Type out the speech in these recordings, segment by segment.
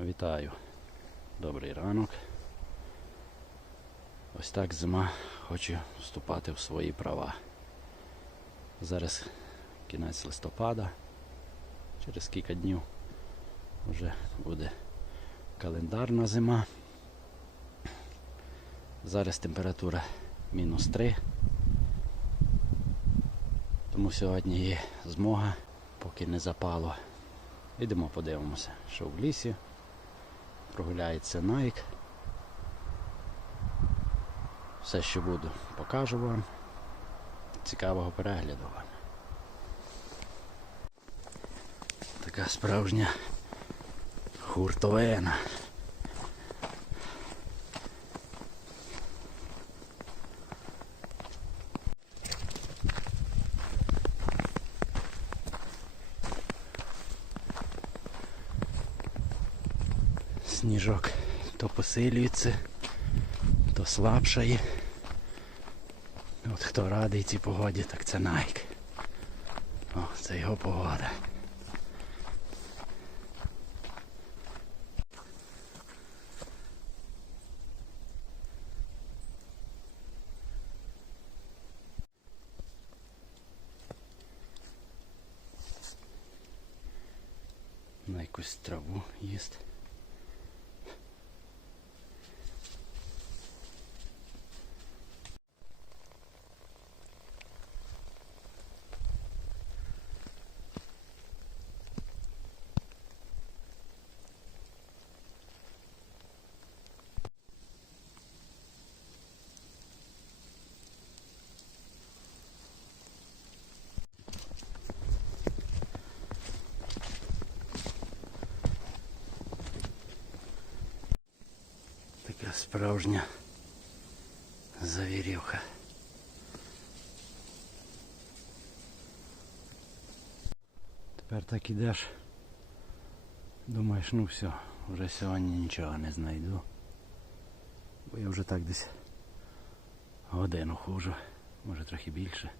Вітаю. Добрий ранок. Ось так зима хоче вступати в свої права. Зараз кінець листопада. Через кілька днів вже буде календарна зима. Зараз температура мінус 3. Тому сьогодні є змога, поки не запало. Йдемо подивимося, що в лісі. Прогуляється Найк. Все, що буду, покажу вам. Цікавого перегляду вам. Така справжня хуртовина. Сніжок то посилюється, то слабшає. От хто радий цій погоді, так це Найк. О, це його погода. На якусь траву їсть. Така справжня завірівка. Тепер так ідеш. Думаєш, ну все, вже сьогодні нічого не знайду. Бо я вже так десь годину хожу, може трохи більше.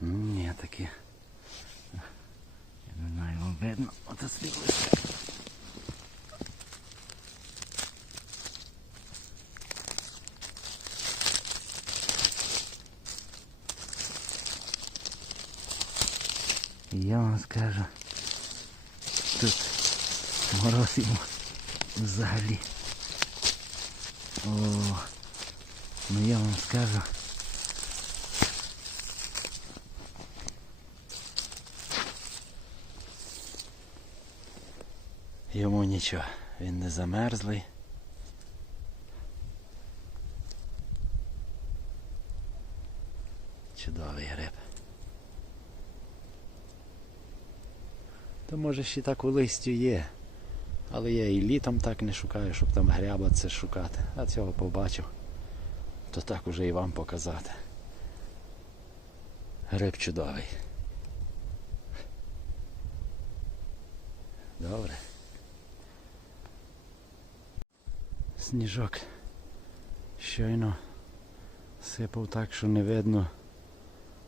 Ну, ні, таки. Я не знаю, видно, оце сліпиться. Я вам скажу, тут мороз йому взагалі. О, ну я вам скажу. Йому нічого, він не замерзлий. Чудовий гриб. То може ще так у листю є. Але я і літом так не шукаю, щоб там гряба це шукати. А цього побачив. То так уже і вам показати. Гриб чудовий. Добре. Сніжок щойно сипав так, що не видно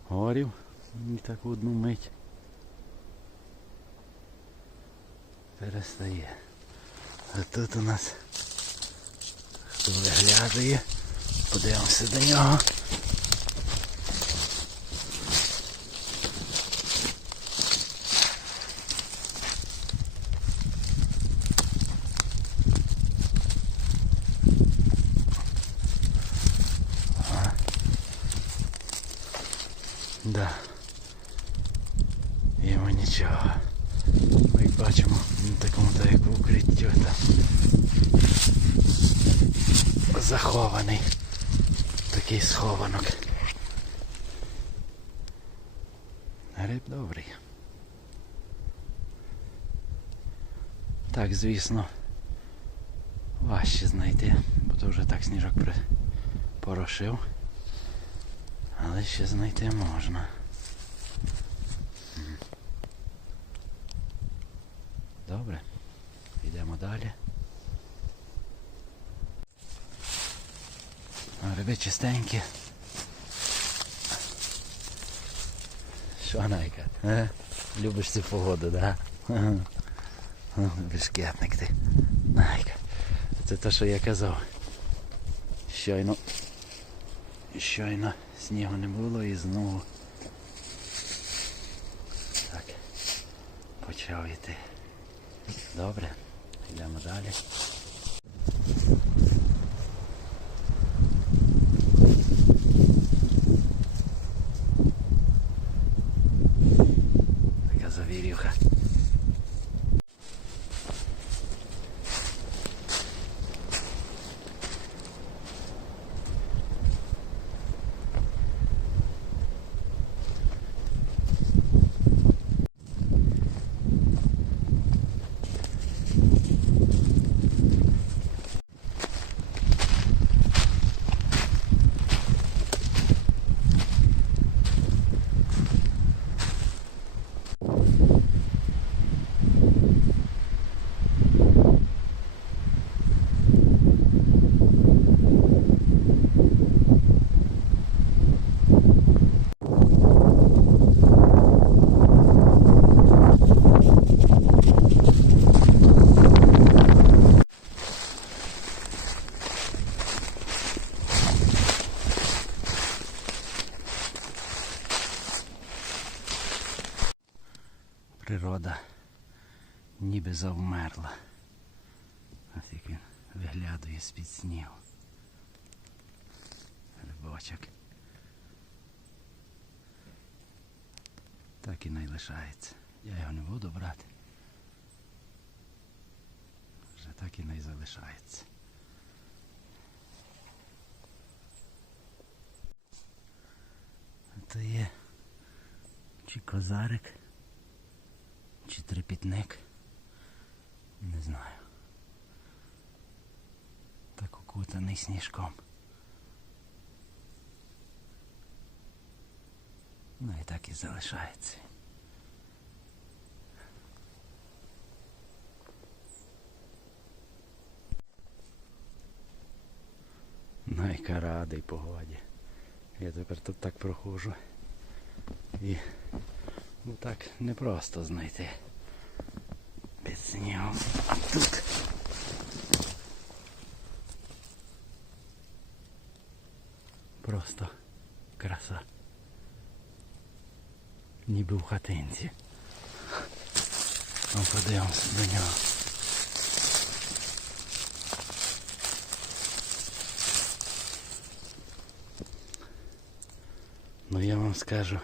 горів. І так в одну мить. Перестає. А тут у нас хто виглядає. Подивимося до нього. Да. Йому нічого. Бачимо, він такому так як в укритті там захований. Такий схованок. Гриб добрий. Так, звісно, важче знайти, бо то вже так сніжок порошив. Але ще знайти можна. Добре. Йдемо далі. А, Гриби чистенькі. Що Найка? Е? Любиш цю погоду, да? Ага. Бешкетник ти. Найка. Це те, що я казав. Щойно. Щойно снігу не було і знову. Так. Почав йти. Добре. Йдемо далі. Така завірюха. Природа ніби завмерла. Ось як він виглядає з-під снігу. Грибочок. Так і не лишається. Я його не буду брати. Вже так і не залишається. Це є чи козарик, чи трепітник. Не знаю. Так окутаний сніжком. Ну і так і залишається. Ну яка радий погоді. Я тепер тут так проходжу. І ну так непросто знайти під снігом. А тут. Просто краса. Ніби в хатинці. Ну, подивимося до нього. Ну я вам скажу,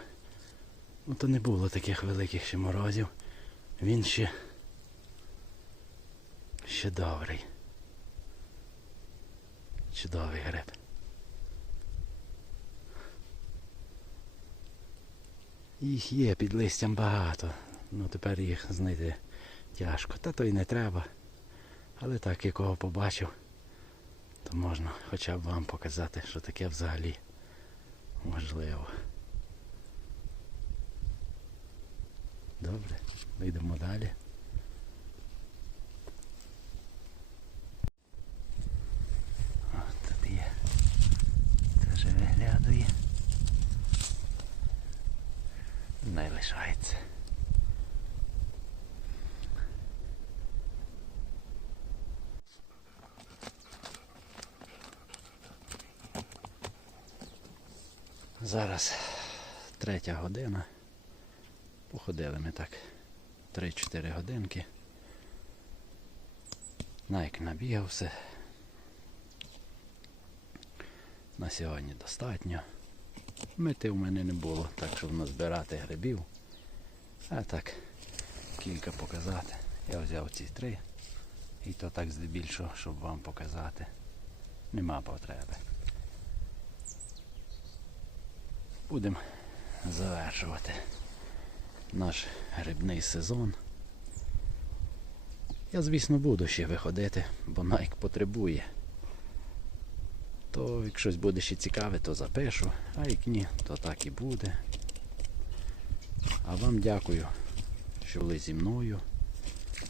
ну то не було таких великих ще морозів. Він ще ще добрий. Чудовий гриб. Їх є під листям багато. Ну тепер їх знайти тяжко. Та то й не треба. Але так, якого побачив, то можна хоча б вам показати, що таке взагалі можливо. Добре, йдемо далі. От тут є. Зараз третя година. Походили ми так 3-4 годинки. Найк набігався. На сьогодні достатньо. Мети в мене не було, так щоб назбирати грибів. А так, кілька показати. Я взяв ці три. І то так здебільшого, щоб вам показати. Нема потреби. Будемо завершувати наш грибний сезон. Я, звісно, буду ще виходити, бо Найк потребує. То як щось буде ще цікаве, то запишу, а як ні, то так і буде. А вам дякую, що були зі мною,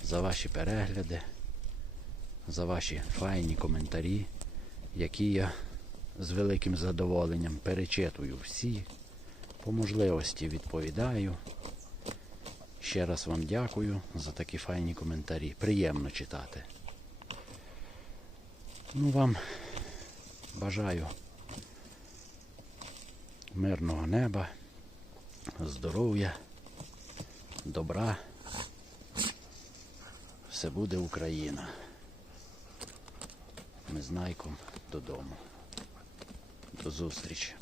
за ваші перегляди, за ваші файні коментарі, які я з великим задоволенням перечитую всі, по можливості відповідаю. Ще раз вам дякую за такі файні коментарі. Приємно читати. Ну вам бажаю мирного неба, здоров'я, добра. Все буде Україна. Ми знайком додому. До зустрічі.